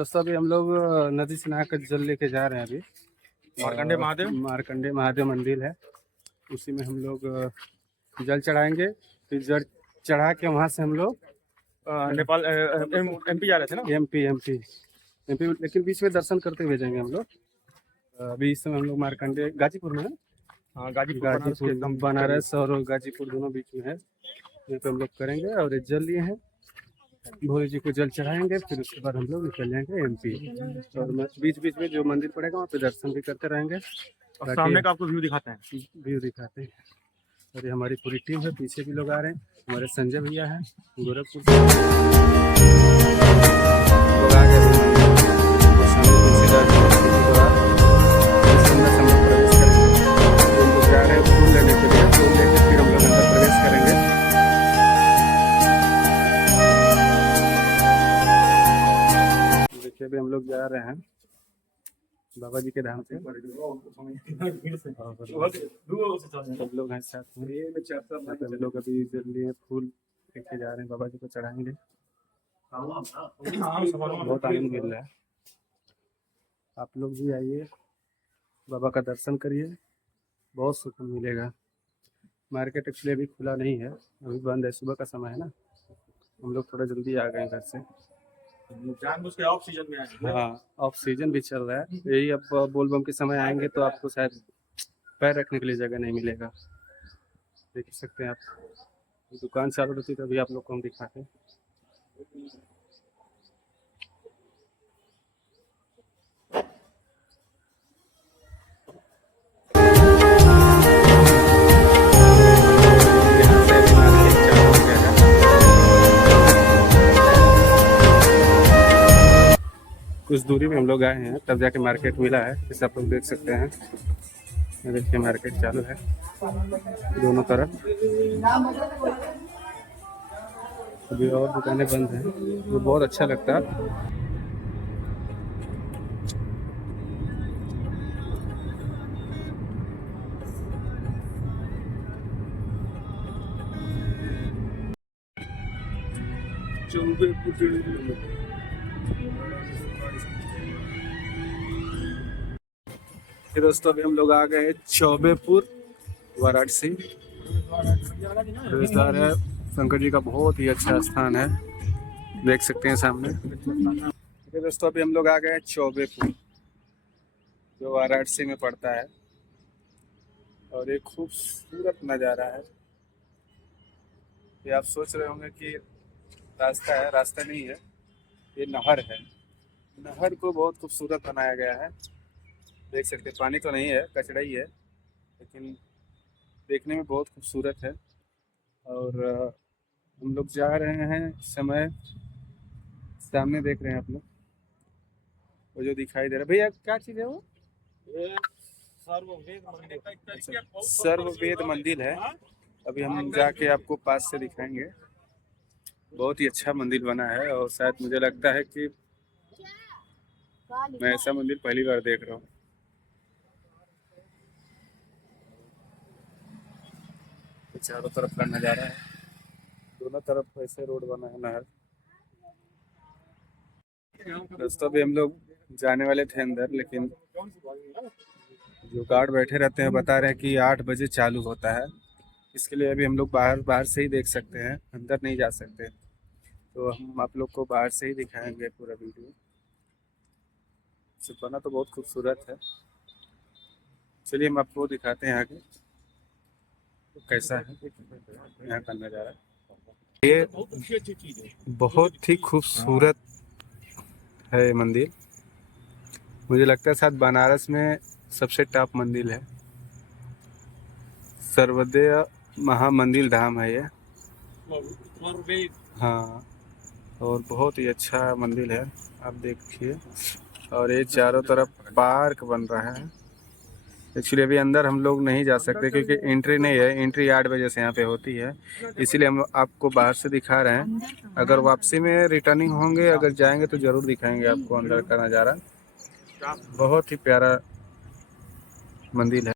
दोस्तों अभी हम लोग नदी से नहा कर जल लेके जा रहे हैं। अभी मार्कंडे महादेव मंदिर है, उसी में हम लोग जल चढ़ाएंगे। फिर जल चढ़ा के वहाँ से हम लोग नेपाल एमपी जा रहे थे ना। एमपी लेकिन बीच में दर्शन करते हुए जाएंगे हम लोग। अभी इस समय हम लोग मार्कंडे गाजीपुर में है। हाँ, गाजीपुर बनारस और गाजीपुर दोनों बीच में है। यहाँ पे हम लोग करेंगे और जल लिए हैं, भोले जी को जल चढ़ाएंगे। फिर उसके बाद हम लोग निकल जाएंगे एमपी। और बीच बीच में जो मंदिर पड़ेगा वहाँ पे दर्शन भी करते रहेंगे और सामने का आपको व्यू दिखाते हैं। और ये हमारी पूरी टीम है, पीछे भी लोग आ रहे हैं। हमारे संजय भैया हैं गोरखपुर अभी हम लोग जा रहे हैं बाबा जी के धाम से। सब लोग हैं साथ में। हम लोग अभी जल्दी फूल लेके जा रहे हैं, बाबा जी को चढ़ाएंगे। बहुत आनंद मिल रहा है। आप लोग भी आइए, बाबा का दर्शन करिए, बहुत सुकून मिलेगा। मार्केट एक्चुअली अभी खुला नहीं है, अभी बंद है, सुबह का समय है ना। हम लोग थोड़ा जल्दी आ गए घर से। जानबूझ के ऑफ सीजन में आए। हाँ, ऑफ सीजन भी चल रहा है। यही अब बोलबम के समय आएंगे तो आपको शायद पैर रखने के लिए जगह नहीं मिलेगा। देख सकते हैं आप, दुकान चालू रहती तो अभी आप लोग को हम दिखाते हैं। कुछ दूरी में हम लोग आए हैं, तब जाके मार्केट मिला है, जैसे आप लोग देख सकते हैं। देखिए मार्केट चालू है दोनों तरफ। अभी और दुकानें बंद हैं, वो बहुत अच्छा लगता है। दोस्तों अभी हम लोग आ गए चौबेपुर वाराणसी। प्रवेशद्वार है, शंकर जी का बहुत ही अच्छा स्थान है, देख सकते हैं सामने। दोस्तों अभी हम लोग आ गए चौबेपुर, जो वाराणसी में पड़ता है। और एक खूबसूरत नज़ारा है। ये आप सोच रहे होंगे कि रास्ता है, रास्ता नहीं है, ये नहर है। नहर को बहुत खूबसूरत बनाया गया है, देख सकते हैं। पानी तो नहीं है, कचड़ा ही है, लेकिन देखने में बहुत खूबसूरत है। और हम लोग जा रहे हैं, समय सामने देख रहे हैं आप लोग, वो जो दिखाई दे रहा है। भैया क्या चीज़ है वो? सर्ववेद मंदिर है। अभी हम जाके आपको पास से दिखाएंगे। बहुत ही अच्छा मंदिर बना है, और शायद मुझे लगता है कि मैं ऐसा मंदिर पहली बार देख रहा हूँ। चारों तरफ का नज़ारा है, दोनों तरफ ऐसे रोड बना है, नहर। दोस्तों अभी हम लोग जाने वाले थे अंदर, लेकिन जो गार्ड बैठे रहते हैं बता रहे हैं कि 8 बजे चालू होता है। इसके लिए अभी हम लोग बाहर से ही देख सकते हैं, अंदर नहीं जा सकते। तो हम आप लोग को बाहर से ही दिखाएंगे पूरा वीडियो। बना तो बहुत खूबसूरत है। चलिए हम आपको दिखाते हैं आगे तो कैसा है यहाँ का नज़ारा। ये बहुत ही खूबसूरत है ये मंदिर। मुझे लगता है शायद बनारस में सबसे टॉप मंदिर है। सर्वदेव महामंदिर धाम है ये। हाँ, और बहुत ही अच्छा मंदिर है, आप देखिए। और ये चारों तरफ पार्क बन रहा है। एक्चुअली अभी अंदर हम लोग नहीं जा सकते क्योंकि एंट्री नहीं है। एंट्री 8 बजे से यहाँ पे होती है, इसीलिए हम आपको बाहर से दिखा रहे हैं। अगर वापसी में रिटर्निंग होंगे, अगर जाएंगे तो ज़रूर दिखाएंगे आपको अंदर का नज़ारा। बहुत ही प्यारा मंदिर है।